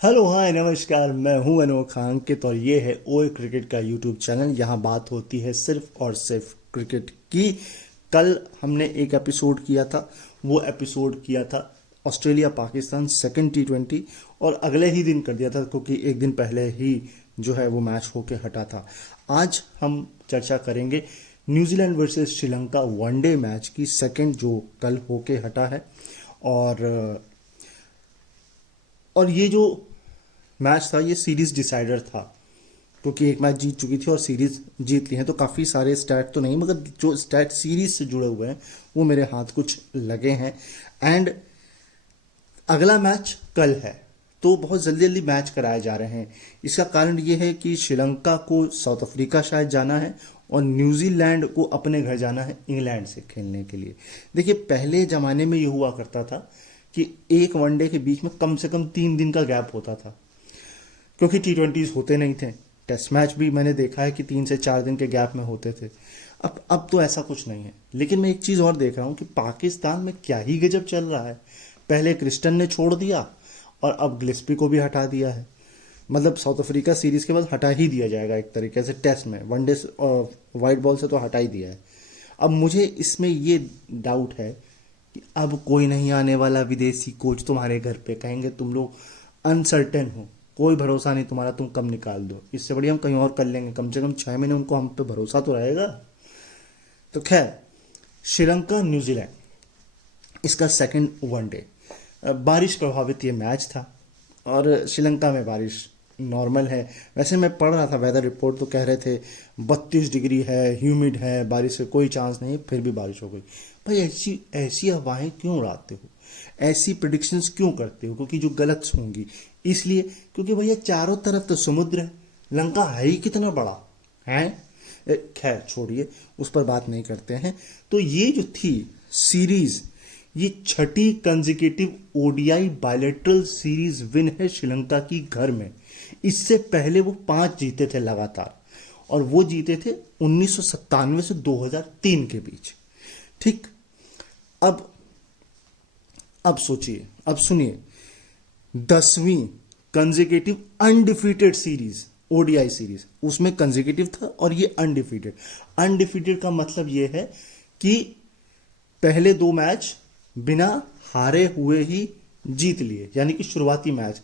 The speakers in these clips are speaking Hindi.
हेलो हाय नमस्कार, मैं हूं अनोखा अंकित और ये है ओए क्रिकेट का यूट्यूब चैनल। यहाँ बात होती है सिर्फ और सिर्फ क्रिकेट की। कल हमने एक एपिसोड किया था, वो एपिसोड किया था ऑस्ट्रेलिया पाकिस्तान सेकंड T20 और अगले ही दिन कर दिया था क्योंकि एक दिन पहले ही जो है वो मैच होके हटा था। आज हम चर्चा करेंगे New Zealand versus Sri Lanka one day match की, सेकंड जो कल होके हटा है। और और ये जो मैच था ये सीरीज डिसाइडर था क्योंकि एक मैच जीत चुकी थी और सीरीज जीत ली है। तो काफ़ी सारे स्टैट तो नहीं मगर जो स्टैट सीरीज से जुड़े हुए हैं वो मेरे हाथ कुछ लगे हैं। एंड अगला मैच कल है तो बहुत जल्दी जल्दी मैच कराए जा रहे हैं। इसका कारण ये है कि श्रीलंका को साउथ अफ्रीका शायद जाना है और न्यूजीलैंड को अपने घर जाना है इंग्लैंड से खेलने के लिए। देखिए पहले ज़माने में ये हुआ करता था कि एक वनडे के बीच में कम से कम 3 दिन का गैप होता था क्योंकि T20s होते नहीं थे। टेस्ट मैच भी मैंने देखा है कि 3 से 4 दिन के गैप में होते थे। अब तो ऐसा कुछ नहीं है। लेकिन मैं एक चीज़ और देख रहा हूँ कि पाकिस्तान में क्या ही गजब चल रहा है। पहले क्रिस्टन ने छोड़ दिया और अब गिलेस्पी को भी हटा दिया है। मतलब साउथ अफ्रीका सीरीज के बाद हटा ही दिया जाएगा एक तरीके से। टेस्ट में वनडे वाइट बॉल से तो हटा ही दिया है। अब मुझे इसमें ये डाउट है कि अब कोई नहीं आने वाला विदेशी कोच तुम्हारे घर पे, कहेंगे तुम लोग अनसर्टेन हो, कोई भरोसा नहीं तुम्हारा, तुम कब निकाल दो। इससे बढ़िया हम कहीं और कर लेंगे, कम से कम 6 महीने उनको हम पे भरोसा तो रहेगा। तो खैर, श्रीलंका न्यूजीलैंड इसका सेकंड वनडे। बारिश प्रभावित ये मैच था और श्रीलंका में बारिश नॉर्मल है। वैसे मैं पढ़ रहा था वेदर रिपोर्ट तो कह रहे थे 32 डिग्री है, ह्यूमिड है, बारिश का कोई चांस नहीं, फिर भी बारिश हो गई। भाई ऐसी ऐसी अफवाहें क्यों उड़ाते हो, ऐसी प्रिडिक्शंस क्यों करते हो क्योंकि जो गलत होंगी। इसलिए क्योंकि भैया चारों तरफ तो समुद्र है, लंका है ही कितना बड़ा है। खैर छोड़िए, उस पर बात नहीं करते हैं। तो ये जो थी सीरीज, ये छठी कंजिकेटिव ओडीआई बायलेटरल सीरीज विन है श्रीलंका की घर में। इससे पहले वो 5 जीते थे लगातार और वो जीते थे 1997 से 2003 के बीच। ठीक। अब अब सोचिए, अब सुनिए, 10वीं कंजिकेटिव अनडिफीटेड सीरीज ओडीआई सीरीज, उसमें कंजिकेटिव था और ये अनडिफीटेड। अनडिफीटेड का मतलब ये है कि पहले 2 मैच बिना हारे हुए ही जीत लिए, यानी कि शुरुआती मैच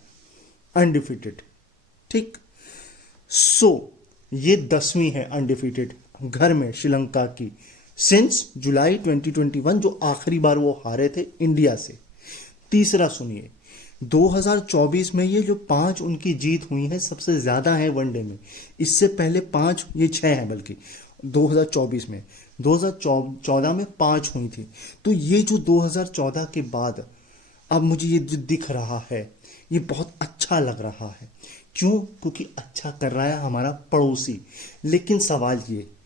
अनडिफीटेड। ठीक। सो ये 10वीं है अनडिफीटेड घर में श्रीलंका की सिंस जुलाई 2021, जो आखिरी बार वो हारे थे इंडिया से। तीसरा सुनिए, 2024 में ये जो 5 उनकी जीत हुई है सबसे ज्यादा है वनडे में। इससे पहले 5, ये 6 है बल्कि 2024 में। 2014 में 5 हुई थी। तो ये जो 2014 के बाद अब मुझे ये जो दिख रहा है ये बहुत अच्छा लग रहा है। क्यों? क्योंकि अच्छा कर रहा है हमारा पड़ोसी। लेकिन सवाल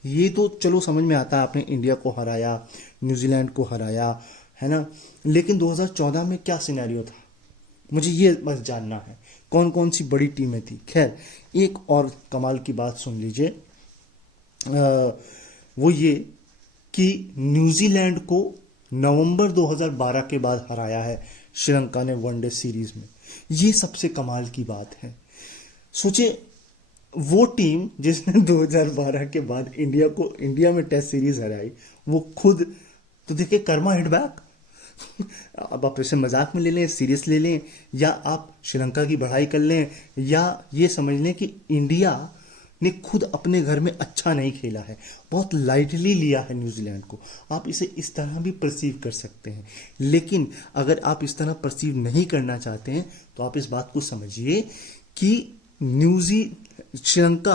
ये तो चलो समझ में आता है, आपने इंडिया को हराया, न्यूजीलैंड को हराया, है ना। लेकिन 2014 में क्या सिनेरियो था, मुझे ये बस जानना है, कौन कौन सी बड़ी टीमें थी। खैर, एक और कमाल की बात सुन लीजिए, वो ये कि न्यूजीलैंड को नवंबर 2012 के बाद हराया है श्रीलंका ने वनडे सीरीज में। ये सबसे कमाल की बात है। सोचिए, वो टीम जिसने 2012 के बाद इंडिया में टेस्ट सीरीज हराई, वो खुद तो देखिए, कर्मा हिट बैक। अब आप इसे मजाक में ले लें, सीरियस ले लें, या आप श्रीलंका की बढ़ाई कर लें, या ये समझ लें कि इंडिया ने खुद अपने घर में अच्छा नहीं खेला है, बहुत लाइटली लिया है न्यूजीलैंड को। आप इसे इस तरह भी परसीव कर सकते हैं। लेकिन अगर आप इस तरह परसीव नहीं करना चाहते हैं तो आप इस बात को समझिए कि श्रीलंका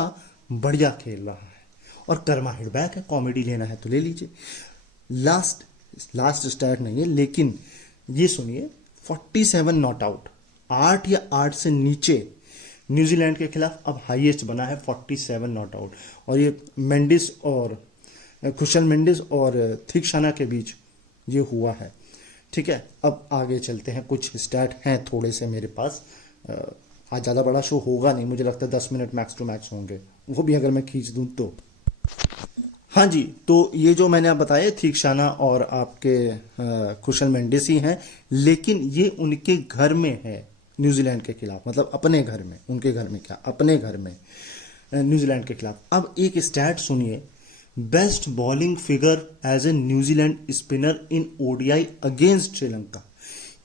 बढ़िया खेल रहा है और कर्मा हिटबैक है। कॉमेडी लेना है तो ले लीजिए। लास्ट स्टार्ट नहीं है, लेकिन ये सुनिए, 47 नॉट आउट, 8 या 8 से नीचे न्यूजीलैंड के खिलाफ अब हाईएस्ट बना है 47 नॉट आउट। और ये मेंडिस और खुशल मेंडिस और थिकशाना के बीच ये हुआ है। ठीक है, अब आगे चलते हैं। कुछ स्टैट हैं थोड़े से मेरे पास। आज ज़्यादा बड़ा शो होगा नहीं, मुझे लगता है 10 मिनट मैक्स टू मैक्स होंगे, वो भी अगर मैं खींच दूं तो। हाँ जी, तो ये जो मैंने आप बताया थिकशाना और आपके खुशल मेंडिस ही हैं, लेकिन ये उनके घर में है। न्यूजीलैंड के खिलाफ, मतलब अपने घर में, उनके घर में क्या, अपने घर में न्यूजीलैंड के खिलाफ। अब एक स्टैट सुनिए, best bowling figure as a New Zealand spinner in ODI against Sri Lanka.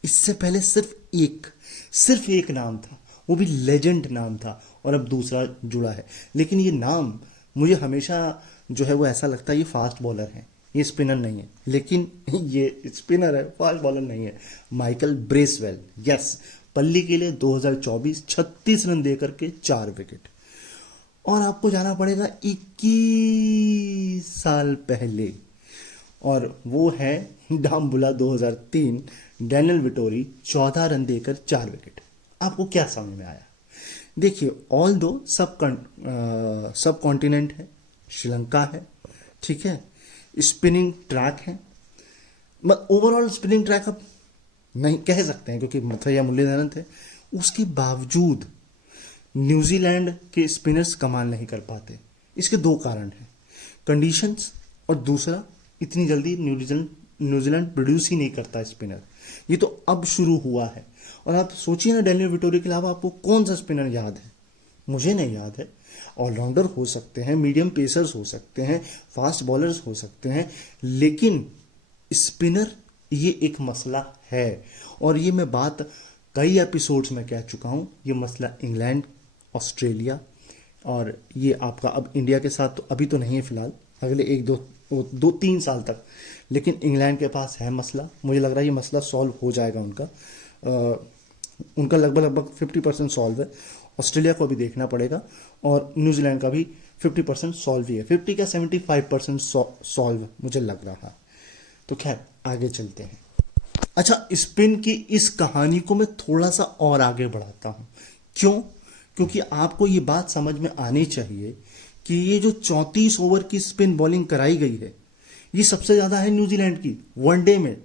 इससे पहले सिर्फ एक नाम था, वो भी लेजेंड नाम था, और अब दूसरा जुड़ा है। लेकिन ये नाम मुझे हमेशा जो है वो ऐसा लगता है ये फास्ट बॉलर है, ये स्पिनर नहीं है। लेकिन ये स्पिनर है, फास्ट बॉलर नहीं है। माइकल ब्रेसवेल, यस, पल्ली के लिए 2024 36 रन देकर के 4 विकेट। और आपको जाना पड़ेगा 21 साल पहले, और वो है डाम्बुला 2003, डैनियल विटोरी 14 रन देकर 4 विकेट। आपको क्या समझ में आया? देखिए, ऑल दो सब कॉन्टिनेंट है, श्रीलंका है, ठीक है, स्पिनिंग ट्रैक है, ओवरऑल स्पिनिंग ट्रैक अब नहीं कह सकते हैं क्योंकि मथुरा मुरलीधरन थे, उसके बावजूद न्यूजीलैंड के स्पिनर्स कमाल नहीं कर पाते। इसके 2 कारण हैं, कंडीशंस, और दूसरा इतनी जल्दी न्यूजीलैंड प्रोड्यूस ही नहीं करता स्पिनर। ये तो अब शुरू हुआ है। और आप सोचिए ना, डैनियल विटोरी के अलावा आपको कौन सा स्पिनर याद है? मुझे नहीं याद है। ऑलराउंडर हो सकते हैं, मीडियम पेसर्स हो सकते हैं, फास्ट बॉलर्स हो सकते हैं, लेकिन स्पिनर ये एक मसला है। और ये मैं बात कई एपिसोड्स में कह चुका हूं, ये मसला इंग्लैंड, ऑस्ट्रेलिया, और ये आपका अब इंडिया के साथ तो अभी तो नहीं है फिलहाल, अगले 1-2-3 साल तक, लेकिन इंग्लैंड के पास है मसला। मुझे लग रहा है ये मसला सॉल्व हो जाएगा उनका लगभग 50% सॉल्व है। ऑस्ट्रेलिया को भी देखना पड़ेगा, और न्यूजीलैंड का भी 50% सॉल्व ही है, 50 का 75% सॉल्व मुझे लग रहा। तो खैर आगे चलते हैं। अच्छा, स्पिन की इस कहानी को मैं थोड़ा सा और आगे बढ़ाता हूं। क्यों? क्योंकि आपको ये बात समझ में आनी चाहिए कि ये जो 34 ओवर की स्पिन बॉलिंग कराई गई है, ये सबसे ज्यादा है न्यूजीलैंड की वनडे में,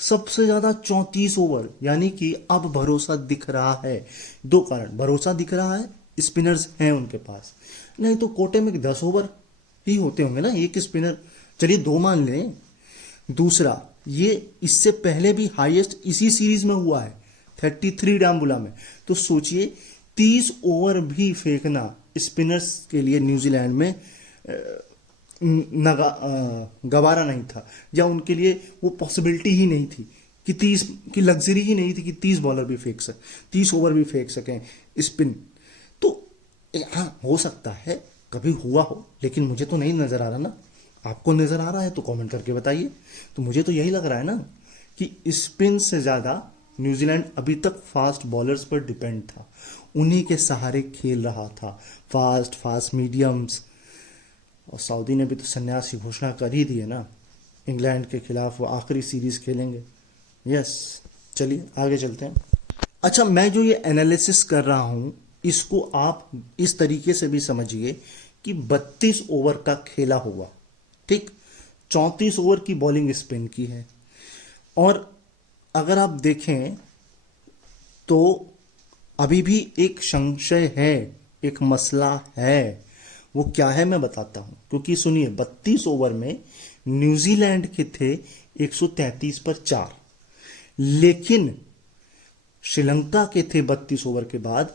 सबसे ज्यादा 34 ओवर। यानी कि अब भरोसा दिख रहा है। 2 कारण, भरोसा दिख रहा है, स्पिनर्स हैं उनके पास, नहीं तो कोटे में 10 ओवर ही होते होंगे ना, एक स्पिनर, चलिए 2 मान लें। दूसरा, ये इससे पहले भी हाईएस्ट इसी सीरीज में हुआ है 33 डाम्बुला में। तो सोचिए 30 ओवर भी फेंकना स्पिनर्स के लिए न्यूजीलैंड में गवारा नहीं था, या उनके लिए वो पॉसिबिलिटी ही नहीं थी कि 30 की लग्जरी ही नहीं थी कि 30 बॉलर भी 30 ओवर भी फेंक सकें स्पिन। तो हाँ, हो सकता है कभी हुआ हो, लेकिन मुझे तो नहीं नजर आ रहा ना। आपको नजर आ रहा है तो कमेंट करके बताइए। तो मुझे तो यही लग रहा है ना कि स्पिन से ज्यादा न्यूजीलैंड अभी तक फास्ट बॉलर्स पर डिपेंड था, उन्हीं के सहारे खेल रहा था, फास्ट मीडियम्स। और सऊदी ने भी तो संन्यास की घोषणा कर ही दी है ना, इंग्लैंड के खिलाफ वो आखिरी सीरीज खेलेंगे। यस, चलिए आगे चलते हैं। अच्छा, मैं जो ये एनालिसिस कर रहा हूं, इसको आप इस तरीके से भी समझिए कि 32 ओवर का खेला हुआ, ठीक, 34 ओवर की बॉलिंग स्पिन की है। और अगर आप देखें तो अभी भी एक संशय है, एक मसला है। वो क्या है मैं बताता हूं, क्योंकि सुनिए, 32 ओवर में न्यूजीलैंड के थे 133 पर 4, लेकिन श्रीलंका के थे 32 ओवर के बाद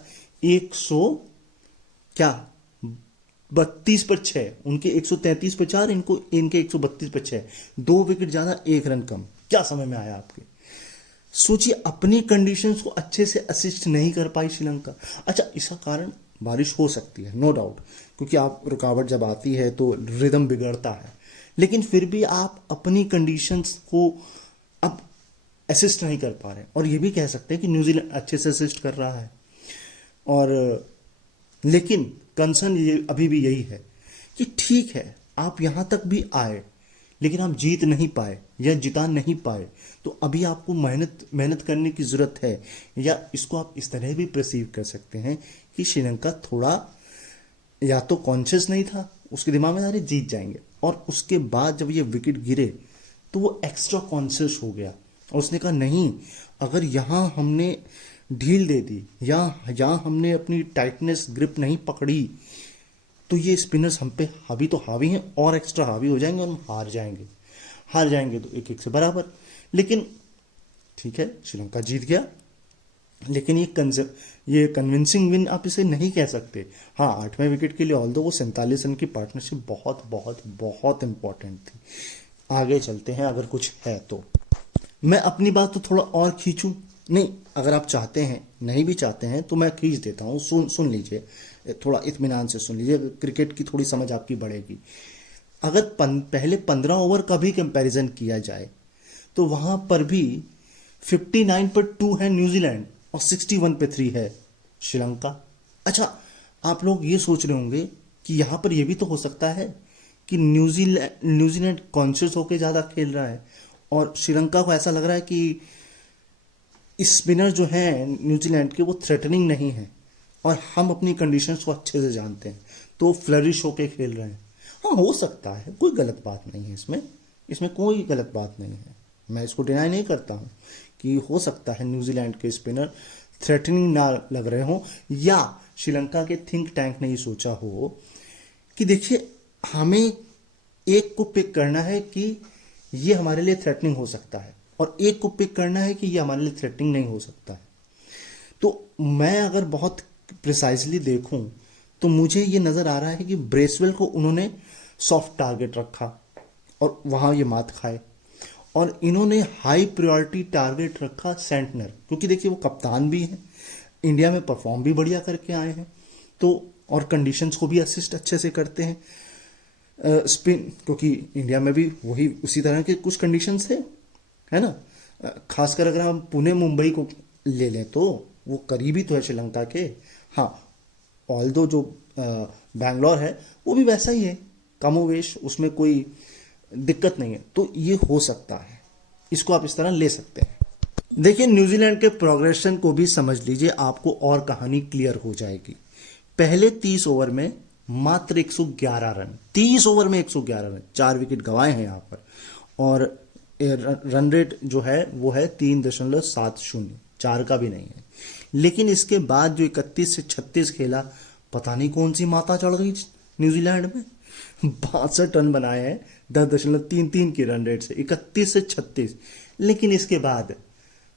32 पर 6, उनके 133 पर 4, इनके 132 पर 6, 2 विकेट ज्यादा, 1 रन कम। क्या समझ में आया आपके? सोचिए, अपनी कंडीशंस को अच्छे से असिस्ट नहीं कर पाई श्रीलंका। अच्छा, इसका कारण बारिश हो सकती है, नो डाउट, क्योंकि आप रुकावट जब आती है तो रिदम बिगड़ता है, लेकिन फिर भी आप अपनी कंडीशंस को अब असिस्ट नहीं कर पा रहे। और ये भी कह सकते हैं कि न्यूजीलैंड अच्छे से असिस्ट कर रहा है, और लेकिन कंसर्न ये अभी भी यही है कि ठीक है, आप यहां तक भी आए, लेकिन आप जीत नहीं पाए या जिता नहीं पाए, तो अभी आपको मेहनत करने की जरूरत है। या इसको आप इस तरह भी परसीव कर सकते हैं कि श्रीलंका थोड़ा या तो कॉन्शियस नहीं था, उसके दिमाग में अरे जीत जाएंगे, और उसके बाद जब ये विकेट गिरे तो वो एक्स्ट्रा कॉन्शियस हो गया, और उसने कहा नहीं, अगर यहां हमने ढील दे दी या हमने अपनी टाइटनेस ग्रिप नहीं पकड़ी, तो ये स्पिनर्स हम पे हावी हैं, और एक्स्ट्रा हावी हो जाएंगे और हम हार जाएंगे तो 1-1 से बराबर। लेकिन ठीक है, श्रीलंका जीत गया, लेकिन ये कन्विंसिंग विन आप इसे नहीं कह सकते। हाँ, 8वें विकेट के लिए ऑल्दो वो 47 रन की पार्टनरशिप बहुत बहुत बहुत इंपॉर्टेंट थी। आगे चलते हैं अगर कुछ है तो। मैं अपनी बात तो थोड़ा और खींचूं? नहीं, अगर आप चाहते हैं, नहीं भी चाहते हैं तो मैं खींच देता हूँ। सुन लीजिए, थोड़ा इत्मीनान से सुन लीजिए, क्रिकेट की थोड़ी समझ आपकी बढ़ेगी। अगर पहले 15 ओवर का भी कंपैरिजन किया जाए तो वहां पर भी 59 पर 2 है न्यूजीलैंड और 61 पे 3 है श्रीलंका। अच्छा, आप लोग ये सोच रहे होंगे कि यहां पर यह भी तो हो सकता है कि न्यूजीलैंड कॉन्शियस होकर ज़्यादा खेल रहा है और श्रीलंका को ऐसा लग रहा है कि स्पिनर जो हैं न्यूजीलैंड के वो थ्रेटनिंग नहीं है और हम अपनी कंडीशंस को अच्छे से जानते हैं तो फ्लरिश होके खेल रहे हैं। हाँ, हो सकता है, कोई गलत बात नहीं है इसमें, इसमें कोई गलत बात नहीं है। मैं इसको डिनाई नहीं करता हूँ कि हो सकता है न्यूजीलैंड के स्पिनर थ्रेटनिंग ना लग रहे हों या श्रीलंका के थिंक टैंक ने ये सोचा हो कि देखिए हमें एक को पिक करना है कि ये हमारे लिए थ्रेटनिंग हो सकता है और एक को पिक करना है कि ये हमारे लिए थ्रेटनिंग नहीं हो सकता है। तो मैं अगर बहुत प्रिसाइजली देखूं तो मुझे ये नज़र आ रहा है कि ब्रेसवेल को उन्होंने सॉफ्ट टारगेट रखा और वहाँ ये मात खाए, और इन्होंने हाई प्रायोरिटी टारगेट रखा सेंटनर, क्योंकि देखिए वो कप्तान भी हैं, इंडिया में परफॉर्म भी बढ़िया करके आए हैं तो, और कंडीशंस को भी असिस्ट अच्छे से करते हैं। स्पिन, क्योंकि इंडिया में भी वही उसी तरह के कुछ कंडीशंस थे, है ना। खासकर अगर हम पुणे मुंबई को ले लें तो वो करीबी तो है श्रीलंका के। हाँ, ऑल्दो जो बैंगलोर है वो भी वैसा ही है, कमोवेश, उसमें कोई दिक्कत नहीं है। तो ये हो सकता है, इसको आप इस तरह ले सकते हैं। देखिए, न्यूजीलैंड के प्रोग्रेशन को भी समझ लीजिए, आपको और कहानी क्लियर हो जाएगी। पहले 30 ओवर में मात्र 111 रन, 30 ओवर में 111 रन, 4 विकेट गंवाए हैं यहाँ पर, और रन रेट जो है वो है 3.70, 4 का भी नहीं है। लेकिन इसके बाद जो 31 से 36 खेला, पता नहीं कौन सी माता चढ़ गई न्यूजीलैंड में, 62 रन बनाए हैं 10.33 की रन रेट से, 31 से 36। लेकिन इसके बाद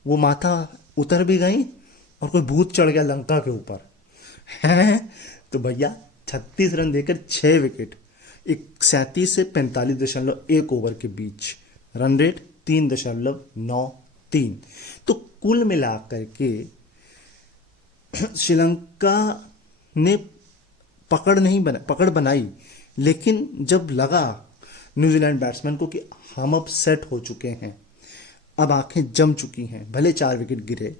वो माता उतर भी गई और कोई भूत चढ़ गया लंका के ऊपर है। तो भैया 36 रन देकर 6 विकेट, 37 से 45.1 ओवर के बीच, रन रेट 3.93। तो कुल मिलाकर के श्रीलंका ने पकड़ बनाई, लेकिन जब लगा न्यूजीलैंड बैट्समैन को कि हम अब सेट हो चुके हैं, अब आंखें जम चुकी हैं, भले 4 विकेट गिरे,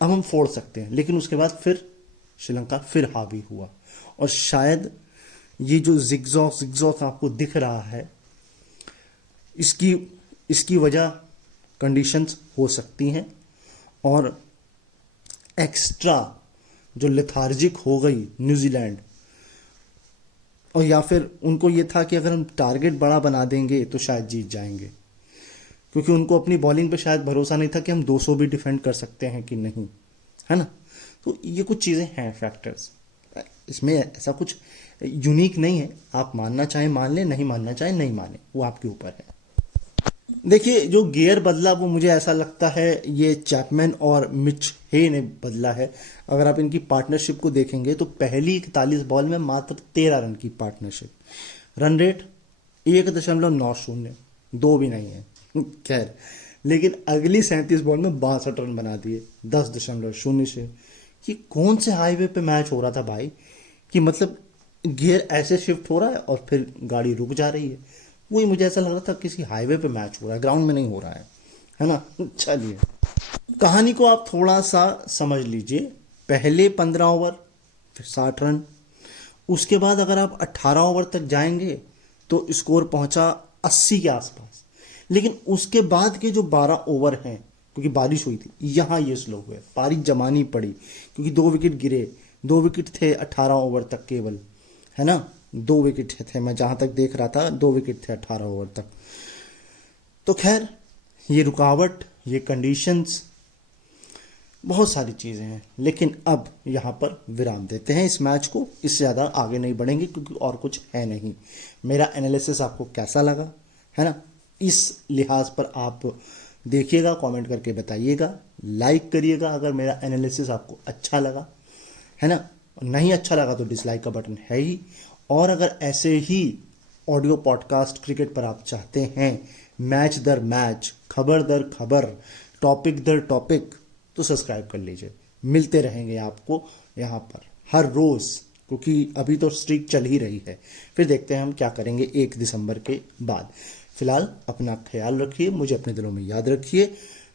अब हम फोड़ सकते हैं, लेकिन उसके बाद फिर श्रीलंका फिर हावी हुआ। और शायद ये जो जिगजॉग आपको दिख रहा है, इसकी वजह कंडीशंस हो सकती हैं, और एक्स्ट्रा जो लेथार्जिक हो गई न्यूजीलैंड, और या फिर उनको ये था कि अगर हम टारगेट बड़ा बना देंगे तो शायद जीत जाएंगे, क्योंकि उनको अपनी बॉलिंग पे शायद भरोसा नहीं था कि हम 200 भी डिफेंड कर सकते हैं कि नहीं, है ना। तो ये कुछ चीज़ें हैं, फैक्टर्स, इसमें ऐसा कुछ यूनिक नहीं है। आप मानना चाहें मान लें, नहीं मानना चाहें नहीं माने, वो आपके ऊपर है। देखिए, जो गियर बदला वो मुझे ऐसा लगता है ये चैपमैन और मिच हे ने बदला है। अगर आप इनकी पार्टनरशिप को देखेंगे तो पहली 41 बॉल में मात्र 13 रन की पार्टनरशिप, रन रेट 1.90, 2 भी नहीं है खैर, लेकिन अगली 37 बॉल में 62 रन बना दिए 10.0 से। कि कौन से हाईवे पे मैच हो रहा था भाई, कि मतलब गियर ऐसे शिफ्ट हो रहा है और फिर गाड़ी रुक जा रही है। वही मुझे ऐसा लग रहा था किसी हाईवे पे मैच हो रहा है, ग्राउंड में नहीं हो रहा है ना। चलिए, कहानी को आप थोड़ा सा समझ लीजिए। पहले 15 ओवर फिर 60 रन, उसके बाद अगर आप 18 ओवर तक जाएंगे तो स्कोर पहुंचा 80 के आसपास। लेकिन उसके बाद के जो 12 ओवर हैं, क्योंकि बारिश हुई थी, यहाँ ये स्लो हुए, पारी जमानी पड़ी, क्योंकि 2 विकेट गिरे, 2 विकेट थे 18 ओवर तक केवल, है ना। 2 विकेट थे, मैं जहां तक देख रहा था 2 विकेट थे 18 ओवर तक। तो खैर, ये रुकावट, ये कंडीशंस, बहुत सारी चीज़ें हैं। लेकिन अब यहाँ पर विराम देते हैं इस मैच को, इससे ज़्यादा आगे नहीं बढ़ेंगे क्योंकि और कुछ है नहीं। मेरा एनालिसिस आपको कैसा लगा, है ना, इस लिहाज पर आप देखिएगा, कमेंट करके बताइएगा। लाइक करिएगा अगर मेरा एनालिसिस आपको अच्छा लगा, है ना। नहीं अच्छा लगा तो डिसलाइक का बटन है ही। और अगर ऐसे ही ऑडियो पॉडकास्ट क्रिकेट पर आप चाहते हैं, मैच दर मैच, खबर दर खबर, टॉपिक दर टॉपिक, तो सब्सक्राइब कर लीजिए। मिलते रहेंगे आपको यहाँ पर हर रोज़, क्योंकि अभी तो स्ट्रीक चल ही रही है। फिर देखते हैं हम क्या करेंगे 1 दिसंबर के बाद। फिलहाल अपना ख्याल रखिए, मुझे अपने दिलों में याद रखिए।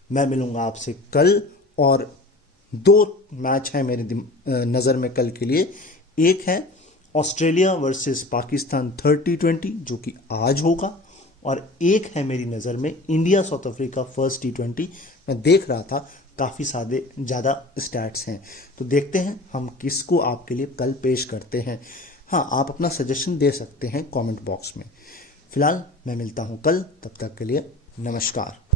मैं मिलूंगा आपसे कल, और 2 मैच हैं मेरे नज़र में कल के लिए। एक है ऑस्ट्रेलिया वर्सेस पाकिस्तान 30-20 जो कि आज होगा, और एक है मेरी नज़र में India south Africa first T20। मैं देख रहा था काफ़ी ज़्यादा स्टैट्स हैं, तो देखते हैं हम किसको आपके लिए कल पेश करते हैं। हाँ, आप अपना सजेशन दे सकते हैं कमेंट बॉक्स में। फिलहाल मैं मिलता हूँ कल, तब तक के लिए नमस्कार।